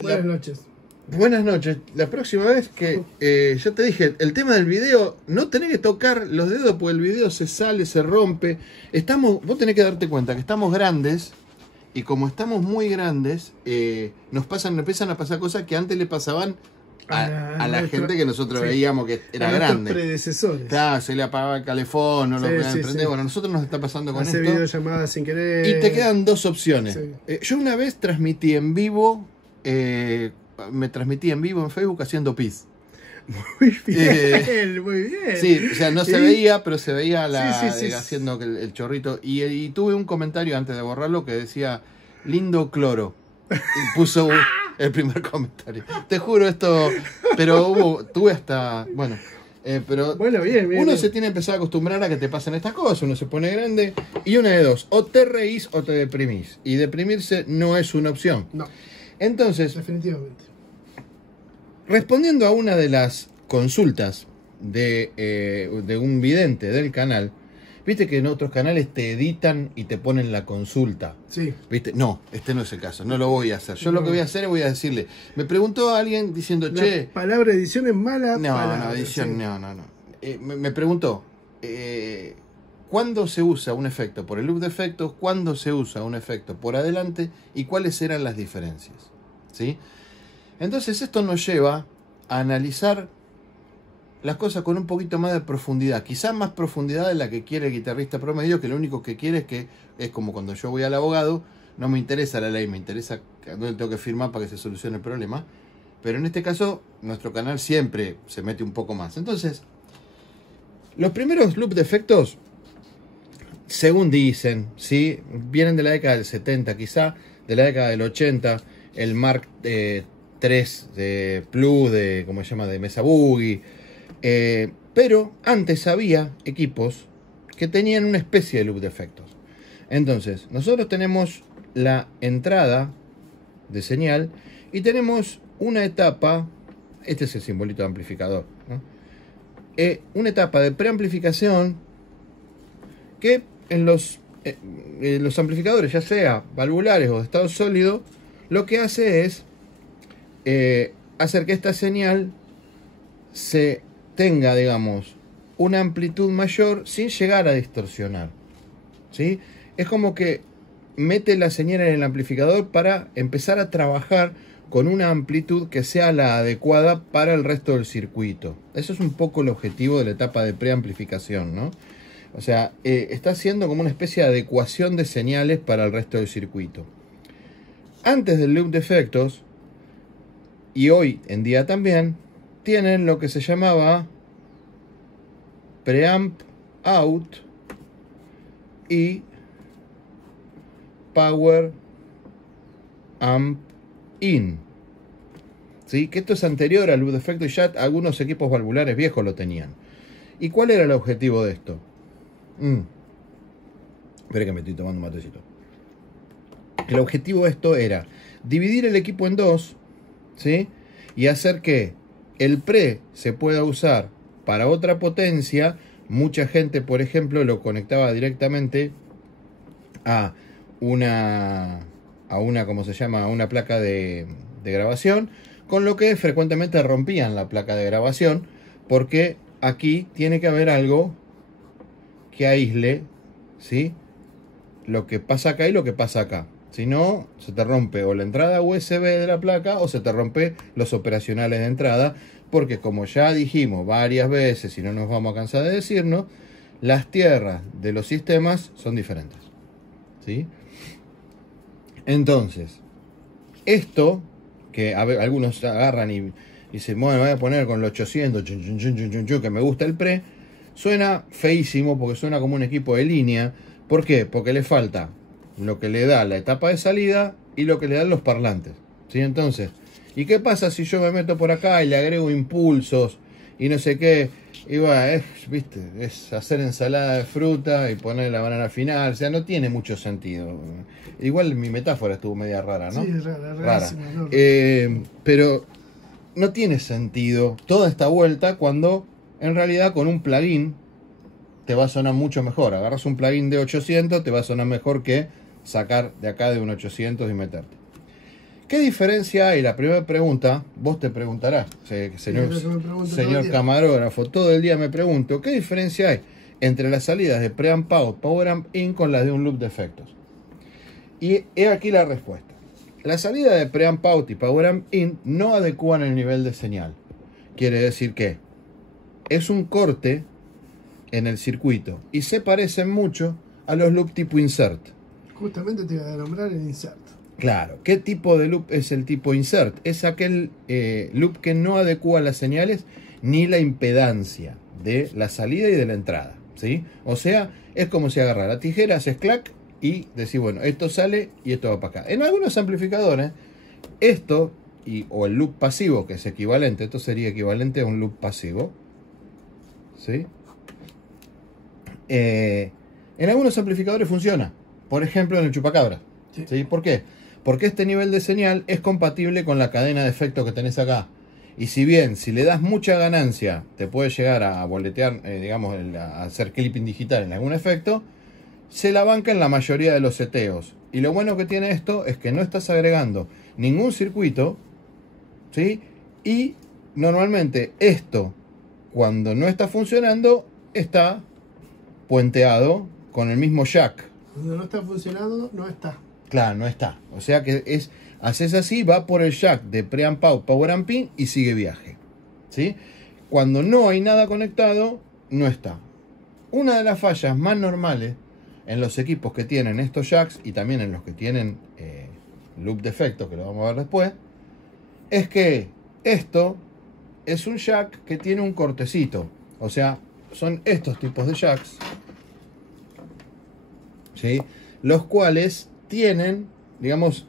Buenas noches. Buenas noches. La próxima vez que ya te dije, el tema del video, no tenés que tocar los dedos porque el video se sale, se rompe. Vos tenés que darte cuenta que estamos grandes y como estamos muy grandes, nos empiezan a pasar cosas que antes le pasaban a la gente que nosotros veíamos que era grande. Predecesores. Claro, se le apagaba el calefón, no lo podían prender. Sí. Bueno, a nosotros nos está pasando con Hace esto. videollamadas sin querer. Y te quedan dos opciones. Sí. Yo una vez transmití en vivo, me transmití en vivo en Facebook haciendo pis. Muy bien, muy bien. Sí, o sea, no se veía, pero se veía haciendo el chorrito. Y tuve un comentario antes de borrarlo que decía, lindo cloro. Y puso el primer comentario. Te juro esto, pero tuve hasta, bueno, pero bueno, bien, uno se tiene que empezar a acostumbrar a que te pasen estas cosas, uno se pone grande y una de dos, o te reís o te deprimís. Y deprimirse no es una opción. No. Entonces, definitivamente. Respondiendo a una de las consultas de un vidente del canal, viste que en otros canales te editan y te ponen la consulta. Sí. ¿Viste? No, este no es el caso, no lo voy a hacer. Yo lo que voy a hacer es voy a decirle. Me preguntó a alguien diciendo, che. La palabra edición es mala. No, edición, sí. No. Me preguntó, ¿cuándo se usa un efecto por el loop de efectos? ¿Cuándo se usa un efecto por adelante? ¿Y cuáles eran las diferencias? ¿Sí? Entonces esto nos lleva a analizar las cosas con un poquito más de profundidad, quizás más profundidad de la que quiere el guitarrista promedio, que lo único que quiere es como cuando yo voy al abogado, no me interesa la ley, me interesa dónde tengo que firmar para que se solucione el problema, pero en este caso nuestro canal siempre se mete un poco más. Entonces, los primeros loop de efectos, según dicen, ¿sí? Vienen de la década del 70 quizá, de la década del 80, el Mark 3 de Plus, ¿cómo se llama?, de Mesa Boogie. Pero antes había equipos que tenían una especie de loop de efectos. Entonces, nosotros tenemos la entrada de señal y tenemos una etapa, este es el simbolito de amplificador, ¿no? Una etapa de preamplificación que en los amplificadores, ya sea valvulares o de estado sólido, lo que hace es hacer que esta señal se tenga, digamos, una amplitud mayor sin llegar a distorsionar, ¿sí? Es como que mete la señal en el amplificador para empezar a trabajar con una amplitud que sea la adecuada para el resto del circuito. Eso es un poco el objetivo de la etapa de preamplificación, ¿no? O sea, está haciendo como una especie de adecuación de señales para el resto del circuito. Antes del loop de efectos, y hoy en día también, tienen lo que se llamaba preamp out y power amp in, ¿sí? Que esto es anterior al loop de efecto y ya algunos equipos valvulares viejos lo tenían. ¿Y cuál era el objetivo de esto? Espera que me estoy tomando un matecito. El objetivo de esto era dividir el equipo en dos, ¿sí? Y hacer que el pre se pueda usar para otra potencia. Mucha gente, por ejemplo, lo conectaba directamente a una ¿cómo se llama? A una placa de grabación, con lo que frecuentemente rompían la placa de grabación, porque aquí tiene que haber algo que aísle, ¿sí?, lo que pasa acá y lo que pasa acá. Si no, se te rompe o la entrada USB de la placa o se te rompe los operacionales de entrada, porque como ya dijimos varias veces y no nos vamos a cansar de decirnos, las tierras de los sistemas son diferentes, ¿sí? Entonces, esto, que algunos agarran y dicen, bueno, voy a poner con los 800, que me gusta el pre, suena feísimo porque suena como un equipo de línea. ¿Por qué? Porque le falta lo que le da la etapa de salida y lo que le dan los parlantes, ¿sí? Entonces, ¿y qué pasa si yo me meto por acá y le agrego impulsos y no sé qué? Y bueno, ¿viste? Es hacer ensalada de fruta y poner la banana al final. O sea, no tiene mucho sentido. Igual mi metáfora estuvo media rara, ¿no? Sí, rara. No. Pero no tiene sentido toda esta vuelta cuando en realidad con un plugin te va a sonar mucho mejor. Agarras un plugin de 800, te va a sonar mejor que sacar de acá de un 800 y meterte. ¿Qué diferencia hay? La primera pregunta, vos te preguntarás, Es lo que me pregunto todo el señor día. camarógrafo, todo el día me pregunto, ¿qué diferencia hay entre las salidas de preamp out, power amp in con las de un loop de efectos? Y he aquí la respuesta. La salida de preamp out y power amp in no adecúan el nivel de señal. Quiere decir que es un corte en el circuito y se parecen mucho a los loop tipo insert. Justamente te iba a nombrar el insert. Claro, ¿qué tipo de loop es el tipo insert? Es aquel loop que no adecúa las señales ni la impedancia de la salida y de la entrada, ¿sí? O sea, es como si agarras la tijera, haces clac y decís, bueno, esto sale y esto va para acá. En algunos amplificadores, esto, o el loop pasivo, que es equivalente, esto sería equivalente a un loop pasivo, ¿sí? En algunos amplificadores funciona, por ejemplo en el chupacabra. Sí. ¿Sí? ¿Por qué? Porque este nivel de señal es compatible con la cadena de efectos que tenés acá. Y si bien, si le das mucha ganancia, te puede llegar a boletear, digamos, a hacer clipping digital en algún efecto, se la banca en la mayoría de los seteos. Y lo bueno que tiene esto es que no estás agregando ningún circuito, ¿sí? Y normalmente esto, cuando no está funcionando, está puenteado con el mismo jack. Cuando no está funcionando, no está. Claro, no está. O sea que haces así, va por el jack de preamp out, power amp in y sigue viaje. ¿Sí? Cuando no hay nada conectado, no está. Una de las fallas más normales en los equipos que tienen estos jacks y también en los que tienen loop de efectos, que lo vamos a ver después, es que esto es un jack que tiene un cortecito. O sea, son estos tipos de jacks, ¿sí? Los cuales tienen, digamos,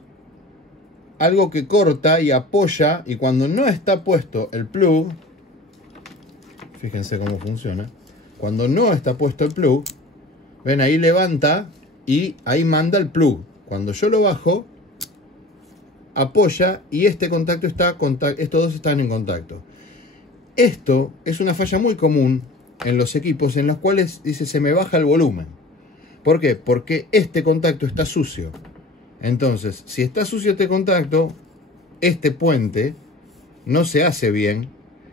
algo que corta y apoya, y cuando no está puesto el plug, fíjense cómo funciona, cuando no está puesto el plug, ven, ahí levanta y ahí manda el plug. Cuando yo lo bajo, apoya y este contacto estos dos están en contacto. Esto es una falla muy común en los equipos en los cuales dice se me baja el volumen. ¿Por qué? Porque este contacto está sucio. Entonces, si está sucio este contacto, este puente no se hace bien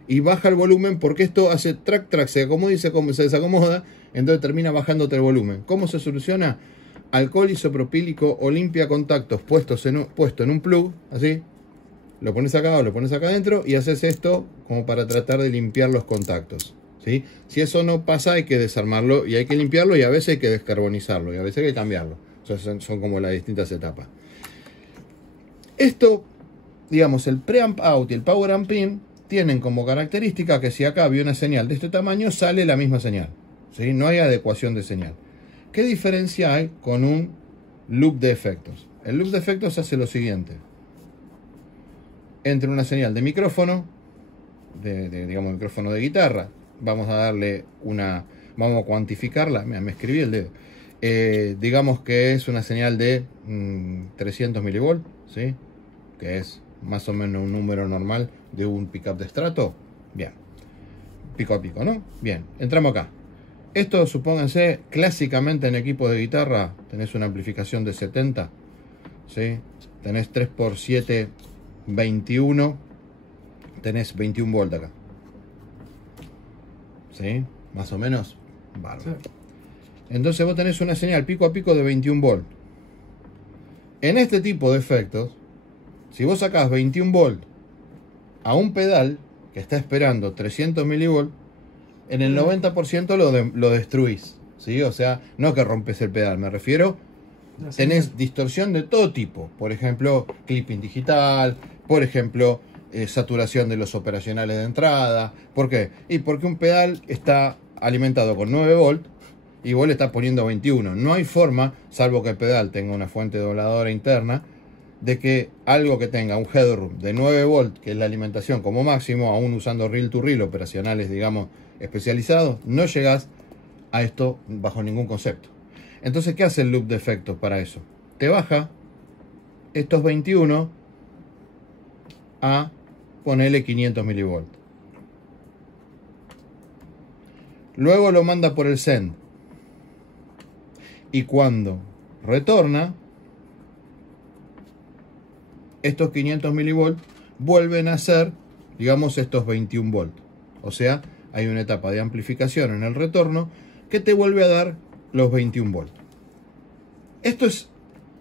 y baja el volumen porque esto hace track, track, se desacomoda, entonces termina bajándote el volumen. ¿Cómo se soluciona? Alcohol isopropílico o limpia contactos puesto en un plug, así. Lo pones acá o lo pones acá adentro y haces esto como para tratar de limpiar los contactos. ¿Sí? Si eso no pasa, hay que desarmarlo y hay que limpiarlo, y a veces hay que descarbonizarlo y a veces hay que cambiarlo. O sea, son como las distintas etapas. Esto, digamos, el preamp out y el power amp in tienen como característica que si acá había una señal de este tamaño, sale la misma señal. ¿Sí? No hay adecuación de señal. ¿Qué diferencia hay con un loop de efectos? El loop de efectos hace lo siguiente. Entre una señal de micrófono, digamos, micrófono de guitarra, vamos a darle vamos a cuantificarla, me escribí el dedo, digamos que es una señal de 300 milivolts, ¿sí? Que es más o menos un número normal de un pickup de estrato. Bien, pico a pico, ¿no? Bien, entramos acá. Esto, supónganse, clásicamente en equipos de guitarra tenés una amplificación de 70, ¿sí? Tenés 3x7, 21, tenés 21 volts acá. ¿Sí? Más o menos. Bárbaro. Sí. Entonces vos tenés una señal pico a pico de 21 volts. En este tipo de efectos, si vos sacás 21 volts a un pedal que está esperando 300 milivolts, en el 90% lo destruís. ¿Sí? O sea, no que rompes el pedal, me refiero, tenés distorsión de todo tipo. Por ejemplo, clipping digital, por ejemplo, saturación de los operacionales de entrada. ¿Por qué? Y porque un pedal está alimentado con 9 volts y vos le estás poniendo 21. No hay forma, salvo que el pedal tenga una fuente dobladora interna, de que algo que tenga un headroom de 9 volts, que es la alimentación como máximo, aún usando reel to reel, operacionales, digamos, especializados, no llegás a esto bajo ningún concepto. Entonces, ¿qué hace el loop de efectos para eso? Te baja estos 21 a ponerle 500 milivolts. Luego lo manda por el send. Y cuando retorna, estos 500 milivolts vuelven a ser, digamos, estos 21 volts. O sea, hay una etapa de amplificación en el retorno que te vuelve a dar los 21 volts. Esto es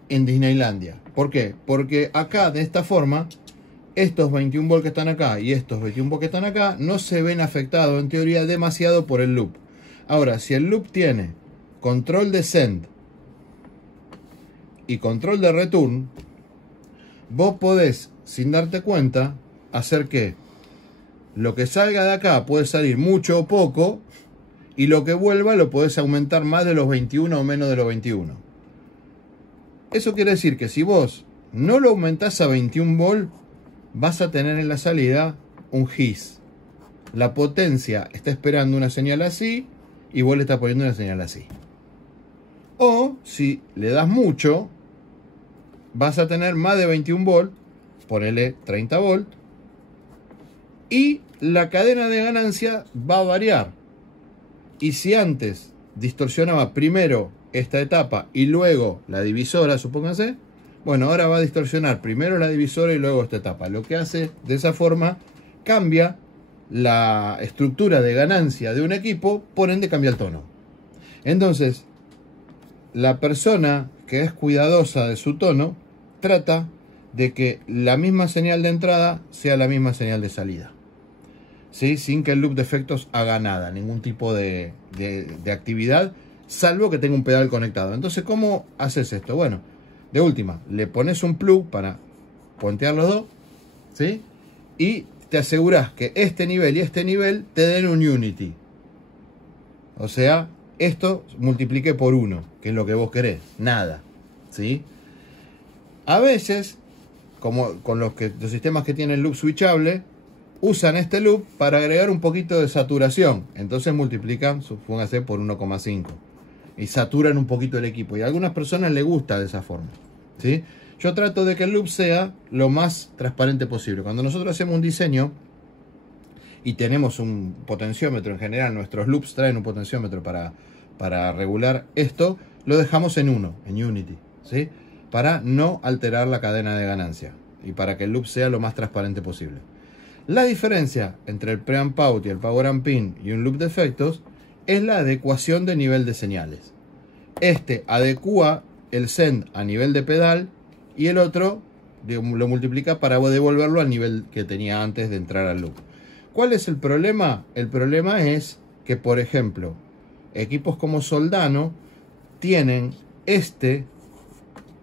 en Disneylandia. ¿Por qué? Porque acá, de esta forma, estos 21 volts que están acá y estos 21 volts que están acá no se ven afectados, en teoría, demasiado por el loop. Ahora, si el loop tiene control de send y control de return, vos podés, sin darte cuenta, hacer que lo que salga de acá puede salir mucho o poco, y lo que vuelva lo podés aumentar más de los 21 o menos de los 21. Eso quiere decir que si vos no lo aumentás a 21 volts, vas a tener en la salida un hiss. La potencia está esperando una señal así y vos le estás poniendo una señal así. O si le das mucho, vas a tener más de 21 volts, ponele 30 volts, y la cadena de ganancia va a variar. Y si antes distorsionaba primero esta etapa y luego la divisora, supóngase, bueno, ahora va a distorsionar primero la divisora y luego esta etapa. Lo que hace de esa forma, cambia la estructura de ganancia de un equipo, por ende cambia el tono. Entonces, la persona que es cuidadosa de su tono, trata de que la misma señal de entrada sea la misma señal de salida. ¿Sí? Sin que el loop de efectos haga nada, ningún tipo de actividad, salvo que tenga un pedal conectado. Entonces, ¿cómo haces esto? Bueno, de última, le pones un plug para puentear los dos, ¿sí? Y te aseguras que este nivel y este nivel te den un unity. O sea, esto multiplique por 1, que es lo que vos querés. Nada, ¿sí? A veces, como con los sistemas que tienen loop switchable, usan este loop para agregar un poquito de saturación. Entonces multiplican, supóngase, por 1,5. Y saturan un poquito el equipo. Y a algunas personas les gusta de esa forma, ¿sí? Yo trato de que el loop sea lo más transparente posible. Cuando nosotros hacemos un diseño y tenemos un potenciómetro, en general nuestros loops traen un potenciómetro para regular esto, lo dejamos en 1, en Unity, ¿sí? Para no alterar la cadena de ganancia y para que el loop sea lo más transparente posible. La diferencia entre el preamp out y el power amp in y un loop de efectos es la adecuación de nivel de señales. Este adecua el send a nivel de pedal y el otro lo multiplica para devolverlo al nivel que tenía antes de entrar al loop. ¿Cuál es el problema? El problema es que, por ejemplo, equipos como Soldano tienen este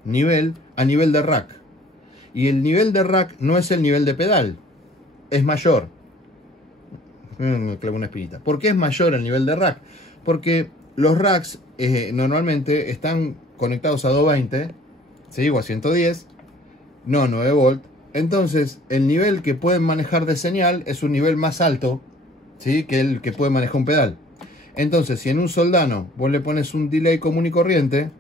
nivel a nivel de rack. Y el nivel de rack no es el nivel de pedal, es mayor. Me clavo una espinita. ¿Por qué es mayor el nivel de rack? Porque los racks normalmente están conectados a 220, ¿sí? O a 110, no 9 volt. Entonces, el nivel que pueden manejar de señal es un nivel más alto, ¿sí? Que el que puede manejar un pedal. Entonces, si en un Soldano vos le pones un delay común y corriente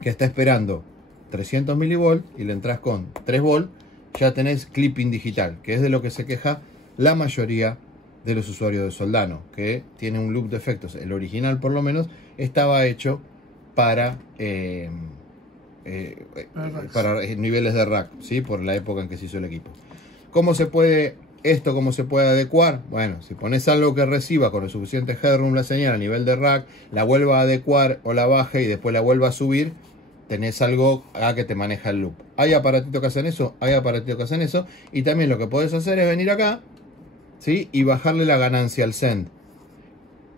que está esperando 300 milivolts y le entras con 3 volt, ya tenés clipping digital, que es de lo que se queja la mayoría de los usuarios de Soldano, que tiene un loop de efectos. El original, por lo menos, estaba hecho para niveles de rack, ¿sí? Por la época en que se hizo el equipo. ¿Cómo se puede adecuar? Bueno, si pones algo que reciba con el suficiente headroom la señal a nivel de rack, la vuelva a adecuar o la baje y después la vuelva a subir, tenés algo que te maneja el loop. Hay aparatitos que hacen eso, y también lo que podés hacer es venir acá, ¿sí? Y bajarle la ganancia al send.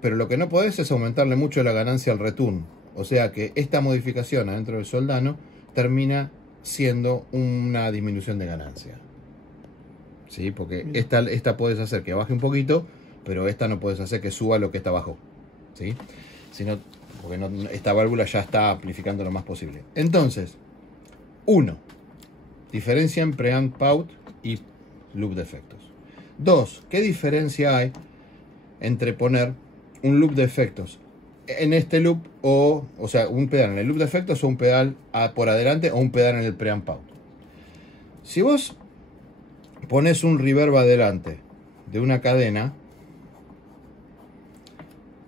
Pero lo que no podés es aumentarle mucho la ganancia al return. O sea que esta modificación adentro del Soldano termina siendo una disminución de ganancia, ¿sí? Porque esta podés hacer que baje un poquito, pero esta no podés hacer que suba lo que está abajo, ¿sí? Sino, porque esta válvula ya está amplificando lo más posible. Entonces, 1. Diferencia en preamp out y loop de efectos. 2. ¿Qué diferencia hay entre poner un loop de efectos en este loop o sea, un pedal en el loop de efectos o un pedal por adelante o un pedal en el preamp out? Si vos pones un reverb adelante de una cadena,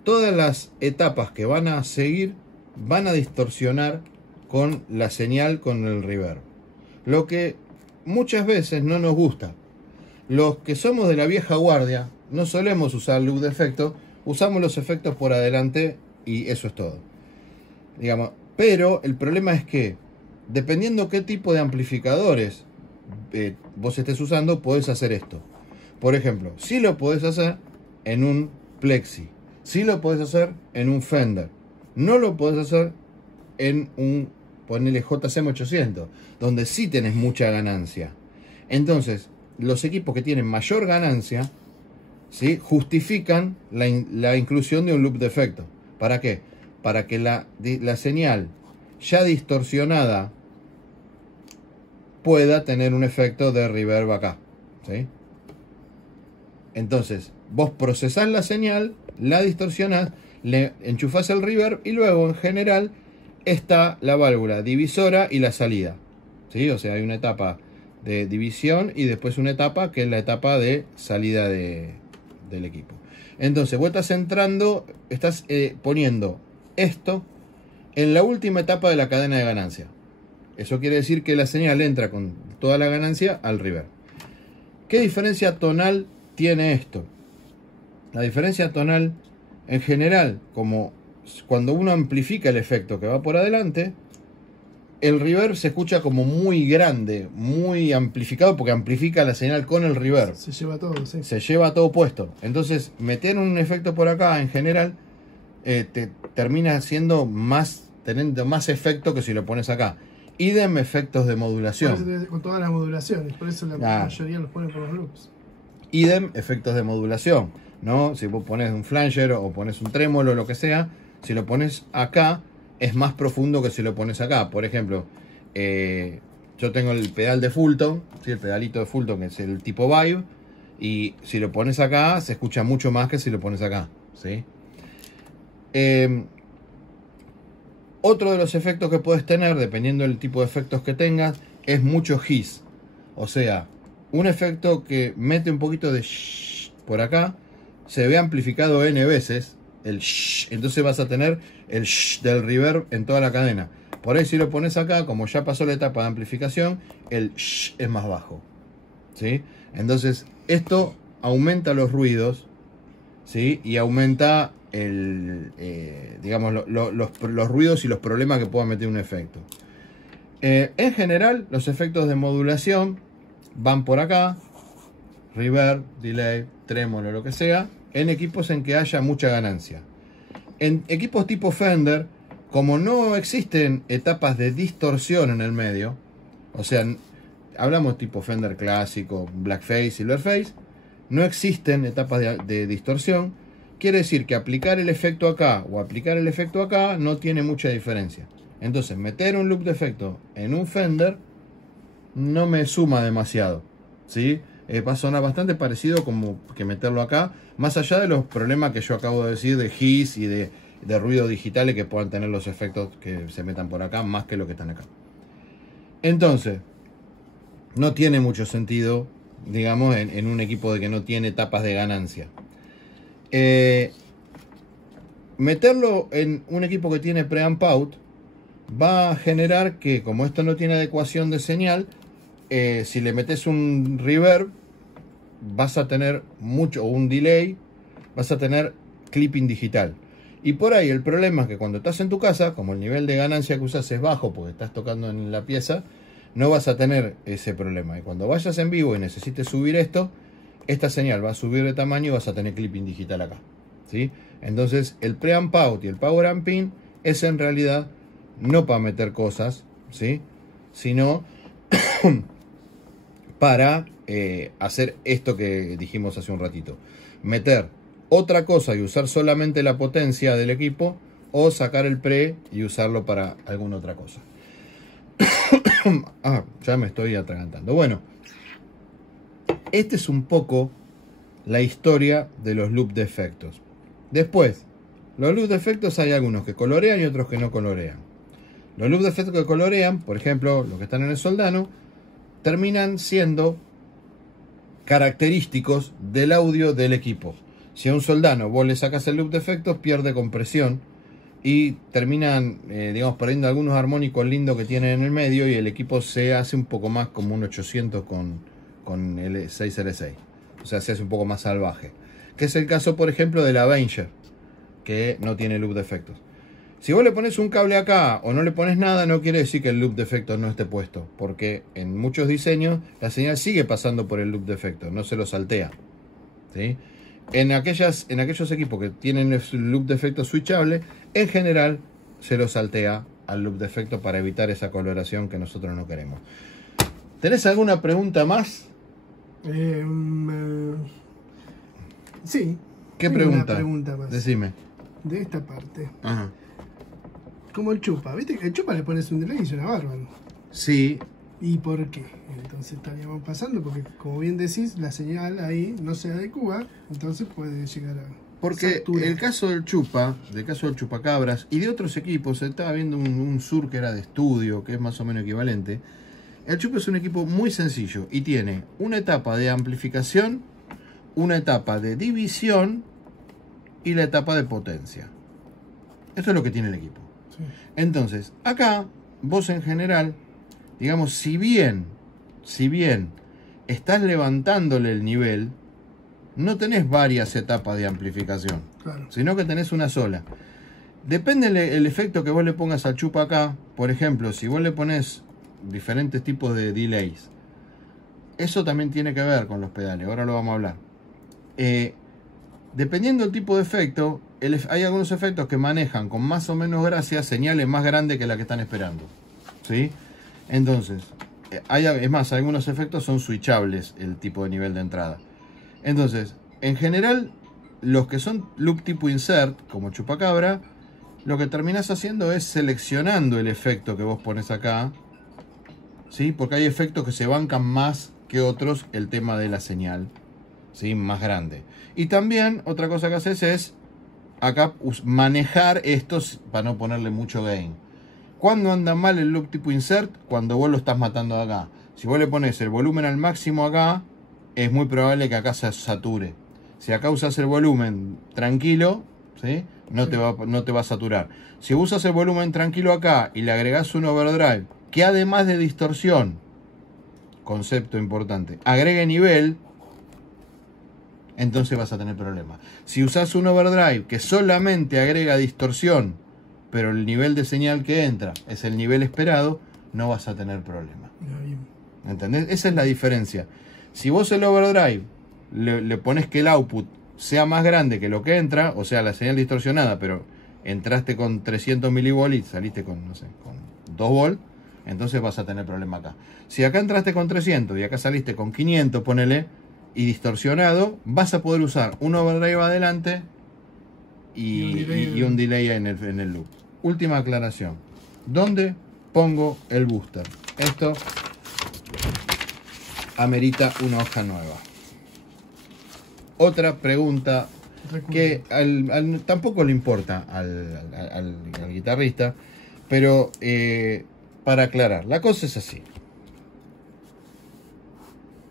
todas las etapas que van a seguir van a distorsionar con la señal con el reverb. Lo que muchas veces no nos gusta. Los que somos de la vieja guardia no solemos usar loop de efecto, usamos los efectos por adelante y eso es todo. Digamos, pero el problema es que, dependiendo qué tipo de amplificadores vos estés usando, podés hacer esto. Por ejemplo, si lo podés hacer en un Plexi, si lo podés hacer en un Fender, no lo podés hacer en un, ponele JCM 800, donde sí tenés mucha ganancia. Entonces, los equipos que tienen mayor ganancia, ¿sí?, justifican la inclusión de un loop de efecto. ¿Para qué? Para que la señal ya distorsionada pueda tener un efecto de reverb acá, ¿sí? Entonces, vos procesás la señal, la distorsionás, le enchufás el reverb y luego, en general, está la válvula divisora y la salida, ¿sí? O sea, hay una etapa de división y después una etapa que es la etapa de salida del equipo. Entonces, vos estás entrando, estás poniendo esto en la última etapa de la cadena de ganancia. Eso quiere decir que la señal entra con toda la ganancia al reverb. ¿Qué diferencia tonal tiene esto? La diferencia tonal, en general, como cuando uno amplifica el efecto que va por adelante, el reverb se escucha como muy grande, muy amplificado, porque amplifica la señal con el reverb. Se lleva todo, sí. Se lleva todo puesto. Entonces, meter un efecto por acá, en general, te termina siendo más, teniendo más efecto que si lo pones acá. Idem efectos de modulación. Con todas las modulaciones, por eso la mayoría los pone por los loops. Idem efectos de modulación, ¿no? Si vos pones un flanger o pones un trémolo o lo que sea, si lo pones acá, es más profundo que si lo pones acá. Por ejemplo, yo tengo el pedal de Fulton, ¿sí?, el pedalito de Fulton, que es el tipo Vibe, y si lo pones acá, se escucha mucho más que si lo pones acá, ¿sí? Otro de los efectos que puedes tener, dependiendo del tipo de efectos que tengas, es mucho hiss. O sea, un efecto que mete un poquito de shh por acá, se ve amplificado N veces, el shh, entonces vas a tener el shh del reverb en toda la cadena. Por ahí si lo pones acá, como ya pasó la etapa de amplificación, el shh es más bajo, ¿sí? Entonces esto aumenta los ruidos, ¿sí?, y aumenta digamos, los ruidos y los problemas que pueda meter un efecto. En general, los efectos de modulación van por acá, reverb, delay, trémolo, lo que sea, en equipos en que haya mucha ganancia. En equipos tipo Fender, como no existen etapas de distorsión en el medio, o sea, hablamos tipo Fender clásico, Blackface, Silverface, no existen etapas de distorsión. Quiere decir que aplicar el efecto acá o aplicar el efecto acá no tiene mucha diferencia. Entonces, meter un loop de efecto en un Fender no me suma demasiado, ¿sí? Va a sonar bastante parecido como que meterlo acá, más allá de los problemas que yo acabo de decir de hiss y de ruidos digitales que puedan tener los efectos que se metan por acá, más que lo que están acá. Entonces, no tiene mucho sentido, digamos, en un equipo de que no tiene etapas de ganancia. Meterlo en un equipo que tiene preamp out va a generar que, como esto no tiene adecuación de señal, si le metes un reverb vas a tener mucho, o un delay, vas a tener clipping digital. Y por ahí el problema es que cuando estás en tu casa, como el nivel de ganancia que usas es bajo porque estás tocando en la pieza, no vas a tener ese problema. Y cuando vayas en vivo y necesites subir esto, esta señal va a subir de tamaño y vas a tener clipping digital acá, ¿sí? Entonces el preamp out y el power amp in es en realidad no para meter cosas, ¿sí?, sino para hacer esto que dijimos hace un ratito. Meter otra cosa y usar solamente la potencia del equipo, o sacar el pre y usarlo para alguna otra cosa. Ya me estoy atragantando. Bueno, este es un poco la historia de los loops de efectos. Después, los loops de efectos hay algunos que colorean y otros que no colorean. Los loops de efectos que colorean, por ejemplo, los que están en el Soldano, terminan siendo característicos del audio del equipo. Si a un Soldano vos le sacas el loop de efectos, pierde compresión y terminan, digamos, perdiendo algunos armónicos lindos que tienen en el medio y el equipo se hace un poco más como un 800 con el 6L6. O sea, se hace un poco más salvaje. Que es el caso, por ejemplo, de la Avenger, que no tiene loop de efectos. Si vos le pones un cable acá o no le pones nada, no quiere decir que el loop de efectos no esté puesto, porque en muchos diseños la señal sigue pasando por el loop de efectos, no se lo saltea, ¿sí? En aquellos equipos que tienen el loop de efectos switchable, en general se lo saltea al loop de efectos para evitar esa coloración que nosotros no queremos. ¿Tenés alguna pregunta más? Sí. ¿Qué pregunta? Una pregunta más. Decime. De esta parte. Ajá. Como el chupa, ¿viste? El chupa le pones un delay y suena bárbaro. Sí. ¿Y por qué? Entonces estaríamos pasando, porque como bien decís, la señal ahí no se adecua, entonces puede llegar a... Porque saturar. el caso del chupacabras y de otros equipos, estaba viendo un sur que era de estudio, que es más o menos equivalente. El chupa es un equipo muy sencillo y tiene una etapa de amplificación, una etapa de división y la etapa de potencia. Esto es lo que tiene el equipo. Sí. Entonces, acá, vos en general, digamos, si bien estás levantándole el nivel, no tenés varias etapas de amplificación, Claro. sino que tenés una sola. Depende el efecto que vos le pongas al chupa acá. Por ejemplo, si vos le pones diferentes tipos de delays, eso también tiene que ver con los pedales, ahora lo vamos a hablar. Dependiendo del tipo de efecto, hay algunos efectos que manejan con más o menos gracia señales más grandes que la que están esperando, ¿sí? Entonces, es más, algunos efectos son switchables el tipo de nivel de entrada. Entonces, en general, los que son loop tipo insert, como chupacabra, lo que terminás haciendo es seleccionando el efecto que vos pones acá, ¿sí? Porque hay efectos que se bancan más que otros el tema de la señal, ¿sí? Más grande. Y también otra cosa que haces es acá manejar estos para no ponerle mucho gain. ¿Cuándo anda mal el loop tipo insert? Cuando vos lo estás matando acá. Si vos le pones el volumen al máximo acá, es muy probable que acá se sature. Si acá usas el volumen tranquilo, ¿sí? no te va a saturar. Si usas el volumen tranquilo acá y le agregás un overdrive, que además de distorsión, concepto importante, agregue nivel, entonces vas a tener problemas. Si usas un overdrive que solamente agrega distorsión, pero el nivel de señal que entra es el nivel esperado, no vas a tener problema. ¿Entendés? Esa es la diferencia. Si vos el overdrive le pones que el output sea más grande que lo que entra, o sea, la señal distorsionada, pero entraste con 300 milivolts y saliste con, no sé, con 2 volts, entonces vas a tener problema acá. Si acá entraste con 300 y acá saliste con 500, ponele, y distorsionado, vas a poder usar un overdrive adelante y un delay en el loop. Última aclaración. ¿Dónde pongo el booster? Esto amerita una hoja nueva. Otra pregunta que tampoco le importa al guitarrista, pero para aclarar, la cosa es así.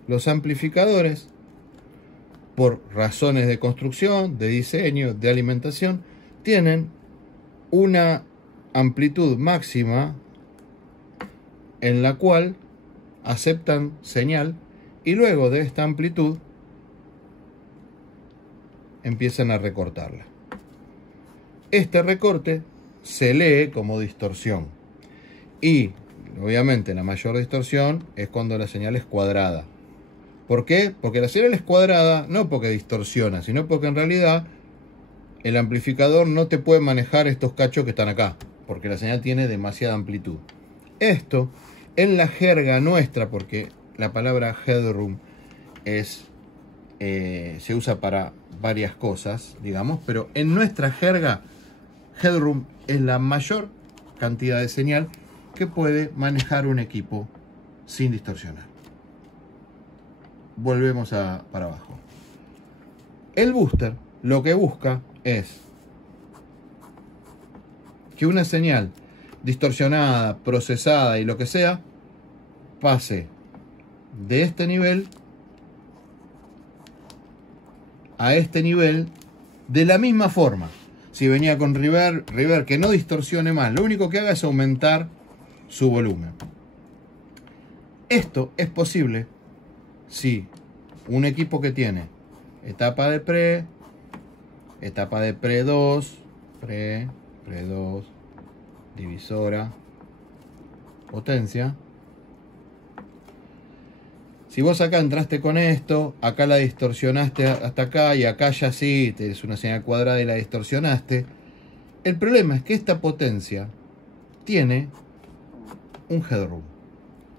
Los amplificadores, por razones de construcción, de diseño, de alimentación, tienen una amplitud máxima en la cual aceptan señal y luego de esta amplitud empiezan a recortarla. Este recorte se lee como distorsión y obviamente la mayor distorsión es cuando la señal es cuadrada. ¿Por qué? Porque la señal es cuadrada no porque distorsiona, sino porque en realidad el amplificador no te puede manejar estos cachos que están acá, porque la señal tiene demasiada amplitud. Esto en la jerga nuestra, porque la palabra headroom se usa para varias cosas, digamos, pero en nuestra jerga headroom es la mayor cantidad de señal que puede manejar un equipo sin distorsionar. Volvemos para abajo. El booster lo que busca es que una señal distorsionada, procesada y lo que sea, pase de este nivel a este nivel de la misma forma. Si venía con reverb que no distorsione más, lo único que haga es aumentar su volumen. Esto es posible si un equipo que tiene etapa de pre 2, pre 2, divisora, potencia. Si vos acá entraste con esto, acá la distorsionaste hasta acá y acá ya sí, es una señal cuadrada y la distorsionaste. El problema es que esta potencia tiene un headroom,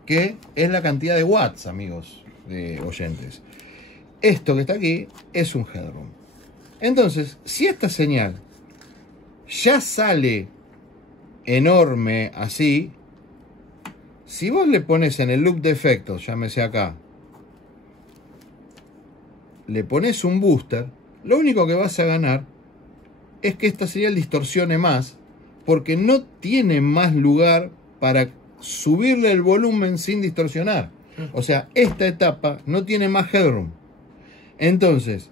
que es la cantidad de watts, amigos oyentes. Esto que está aquí es un headroom. Entonces, si esta señal ya sale enorme así, si vos le pones en el loop de efectos, llámese acá, le pones un booster, lo único que vas a ganar es que esta señal distorsione más, porque no tiene más lugar para subirle el volumen sin distorsionar. O sea, esta etapa no tiene más headroom. Entonces,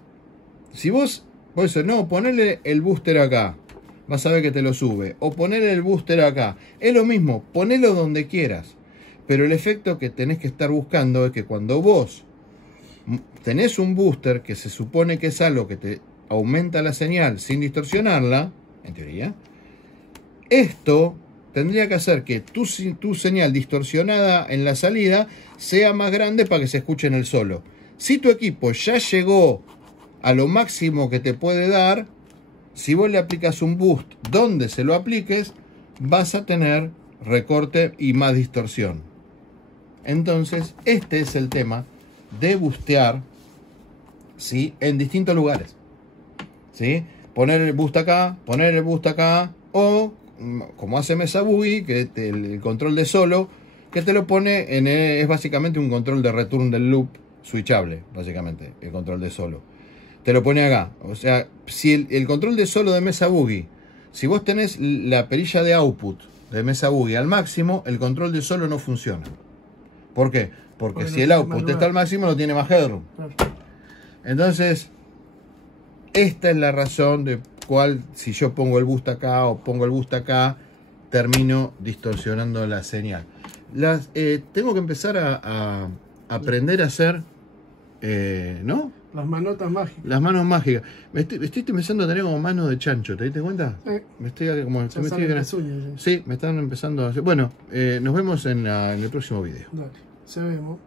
si vos, por eso, no, ponerle el booster acá, vas a ver que te lo sube. O ponerle el booster acá, es lo mismo, ponelo donde quieras. Pero el efecto que tenés que estar buscando es que cuando vos tenés un booster, que se supone que es algo que te aumenta la señal sin distorsionarla, en teoría, esto tendría que hacer que tu señal distorsionada en la salida sea más grande para que se escuche en el solo. Si tu equipo ya llegó a lo máximo que te puede dar, si vos le aplicas un boost donde se lo apliques, vas a tener recorte y más distorsión. Entonces, este es el tema de boostear, ¿sí?, en distintos lugares, ¿sí? Poner el boost acá, poner el boost acá, o como hace Mesa Boogie, que el control de solo, que te lo pone en es básicamente un control de return del loop switchable, básicamente, el control de solo. Te lo pone acá. O sea, si el control de solo de Mesa Boogie, si vos tenés la perilla de output de Mesa Boogie al máximo, el control de solo no funciona. ¿Por qué? Porque si el output está al máximo, no tiene más headroom. Entonces, esta es la razón de cuál, si yo pongo el boost acá o pongo el boost acá, termino distorsionando la señal. Tengo que empezar a aprender a hacer, ¿no? Las manotas mágicas. Las manos mágicas. Estoy empezando a tener como manos de chancho, ¿te diste cuenta? Me estoy como... Sí, me están empezando a hacer... Bueno, nos vemos en el próximo video. Dale, se vemos.